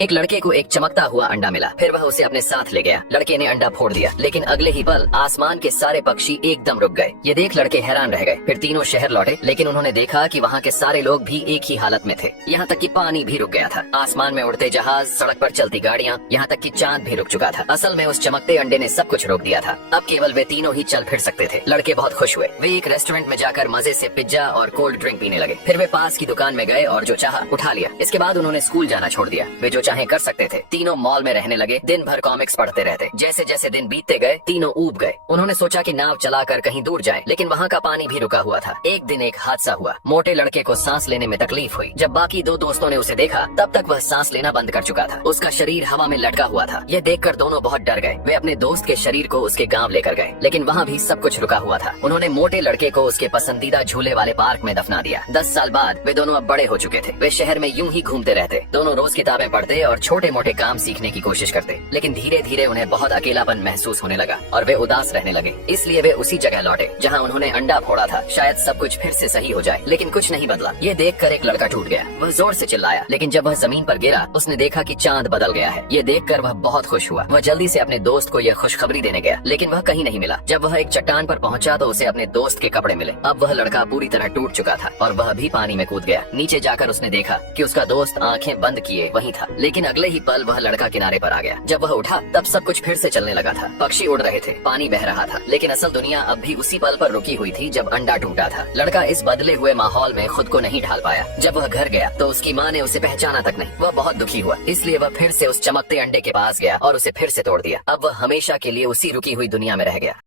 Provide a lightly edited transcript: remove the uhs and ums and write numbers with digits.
एक लड़के को एक चमकता हुआ अंडा मिला। फिर वह उसे अपने साथ ले गया। लड़के ने अंडा फोड़ दिया, लेकिन अगले ही पल आसमान के सारे पक्षी एकदम रुक गए। ये देख लड़के हैरान रह गए। फिर तीनों शहर लौटे, लेकिन उन्होंने देखा कि वहाँ के सारे लोग भी एक ही हालत में थे। यहाँ तक कि पानी भी रुक गया था। आसमान में उड़ते जहाज, सड़क पर चलती गाड़ियाँ, यहाँ तक कि चांद भी रुक चुका था। असल में उस चमकते अंडे ने सब कुछ रोक दिया था। अब केवल वे तीनों ही चल फिर सकते थे। लड़के बहुत खुश हुए। वे एक रेस्टोरेंट में जाकर मजे से पिज्जा और कोल्ड ड्रिंक पीने लगे। फिर वे पास की दुकान में गए और जो चाहा उठा लिया। इसके बाद उन्होंने स्कूल जाना छोड़ दिया। वे जो चाहे कर सकते थे। तीनों मॉल में रहने लगे। दिन भर कॉमिक्स पढ़ते रहते। जैसे जैसे दिन बीतते गए, तीनों ऊब गए। उन्होंने सोचा कि नाव चलाकर कहीं दूर जाएं, लेकिन वहाँ का पानी भी रुका हुआ था। एक दिन एक हादसा हुआ। मोटे लड़के को सांस लेने में तकलीफ हुई। जब बाकी दो दोस्तों ने उसे देखा, तब तक वह सांस लेना बंद कर चुका था। उसका शरीर हवा में लटका हुआ था। यह देखकर दोनों बहुत डर गए। वे अपने दोस्त के शरीर को उसके गांव लेकर गए, लेकिन वहाँ भी सब कुछ रुका हुआ था। उन्होंने मोटे लड़के को उसके पसंदीदा झूले वाले पार्क में दफना दिया। 10 साल बाद वे दोनों अब बड़े हो चुके थे। वे शहर में यूं ही घूमते रहते। दोनों रोज किताबें पढ़ते और छोटे मोटे काम सीखने की कोशिश करते, लेकिन धीरे धीरे उन्हें बहुत अकेलापन महसूस होने लगा और वे उदास रहने लगे। इसलिए वे उसी जगह लौटे जहां उन्होंने अंडा फोड़ा था। शायद सब कुछ फिर से सही हो जाए, लेकिन कुछ नहीं बदला। ये देखकर एक लड़का टूट गया। वह जोर से चिल्लाया, लेकिन जब वह जमीन पर गिरा, उसने देखा कि चांद बदल गया है। ये देखकर वह बहुत खुश हुआ। वह जल्दी से अपने दोस्त को यह खुशखबरी देने गया, लेकिन वह कहीं नहीं मिला। जब वह एक चट्टान पर पहुंचा तो उसे अपने दोस्त के कपड़े मिले। अब वह लड़का पूरी तरह टूट चुका था और वह भी पानी में कूद गया। नीचे जाकर उसने देखा कि उसका दोस्त आंखें बंद किए वहीं था, लेकिन अगले ही पल वह लड़का किनारे पर आ गया। जब वह उठा, तब सब कुछ फिर से चलने लगा था। पक्षी उड़ रहे थे, पानी बह रहा था, लेकिन असल दुनिया अब भी उसी पल पर रुकी हुई थी जब अंडा टूटा था। लड़का इस बदले हुए माहौल में खुद को नहीं ढाल पाया। जब वह घर गया तो उसकी माँ ने उसे पहचाना तक नहीं। वह बहुत दुखी हुआ, इसलिए वह फिर से उस चमकते अंडे के पास गया और उसे फिर से तोड़ दिया। अब वह हमेशा के लिए उसी रुकी हुई दुनिया में रह गया।